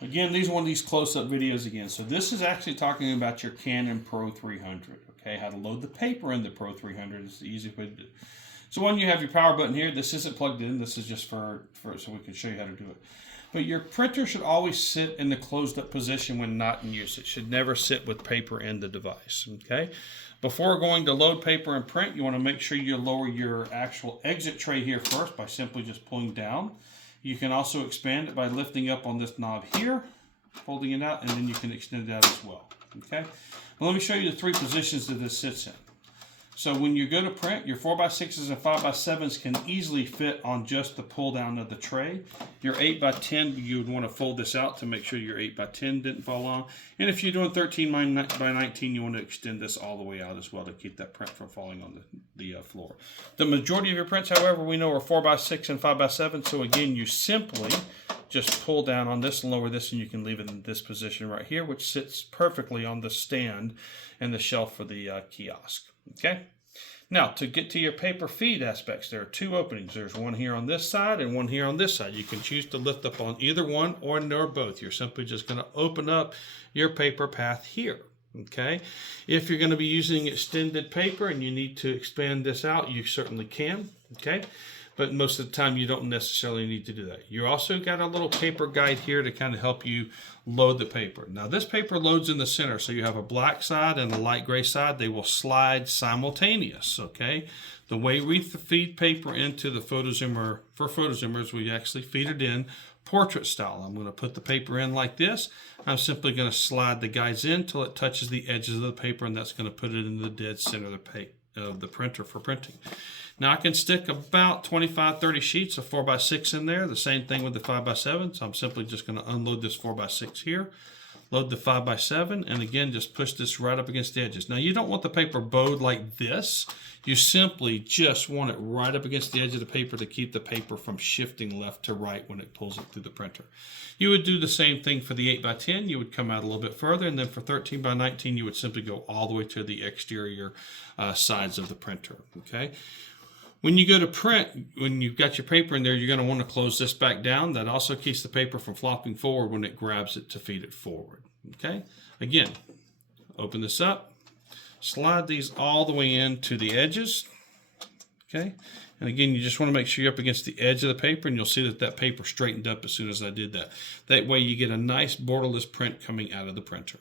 again, these are one of these close-up videos again. So this is actually talking about your Canon Pro300. Okay, how to load the paper in the Pro300 is the easiest way to do it. So when you have your power button here, this isn't plugged in. This is just for so we can show you how to do it. But your printer should always sit in the closed-up position when not in use. It should never sit with paper in the device. Okay. Before going to load paper and print, you want to make sure you lower your actual exit tray here first by simply just pulling down. You can also expand it by lifting up on this knob here, folding it out, and then you can extend it out as well. Okay. Well, let me show you the three positions that this sits in. So when you go to print, your 4x6s and 5x7s can easily fit on just the pull down of the tray. Your 8x10, you would want to fold this out to make sure your 8x10 didn't fall on. And if you're doing 13x19, you want to extend this all the way out as well to keep that print from falling on the floor. The majority of your prints, however, we know are 4x6 and 5x7. So again, you simply just pull down on this and lower this, and you can leave it in this position right here, which sits perfectly on the stand and the shelf for the kiosk. Okay. Now, to get to your paper feed aspects, there are two openings. There's one here on this side and one here on this side. You can choose to lift up on either one or both. You're simply just going to open up your paper path here. Okay. If you're going to be using extended paper and you need to expand this out, you certainly can. Okay. But most of the time you don't necessarily need to do that. You also got a little paper guide here to kind of help you load the paper. Now this paper loads in the center, so you have a black side and a light gray side. They will slide simultaneous, okay? The way we feed paper into the FotoZoomer, for FotoZoomers, we actually feed it in portrait style. I'm going to put the paper in like this. I'm simply going to slide the guides in until it touches the edges of the paper, and that's going to put it in the dead center of the printer for printing. Now I can stick about 25-30 sheets of 4x6 in there. The same thing with the 5x7. So I'm simply just going to unload this 4x6 here, load the 5x7, and again just push this right up against the edges. Now you don't want the paper bowed like this. You simply just want it right up against the edge of the paper to keep the paper from shifting left to right when it pulls it through the printer. You would do the same thing for the 8x10. You would come out a little bit further, and then for 13x19 you would simply go all the way to the exterior sides of the printer. Okay. When you go to print, when you've got your paper in there, you're going to want to close this back down. That also keeps the paper from flopping forward when it grabs it to feed it forward. Okay. Again, open this up, slide these all the way into the edges. Okay. And again, you just want to make sure you're up against the edge of the paper, and you'll see that that paper straightened up as soon as I did that. That way you get a nice borderless print coming out of the printer.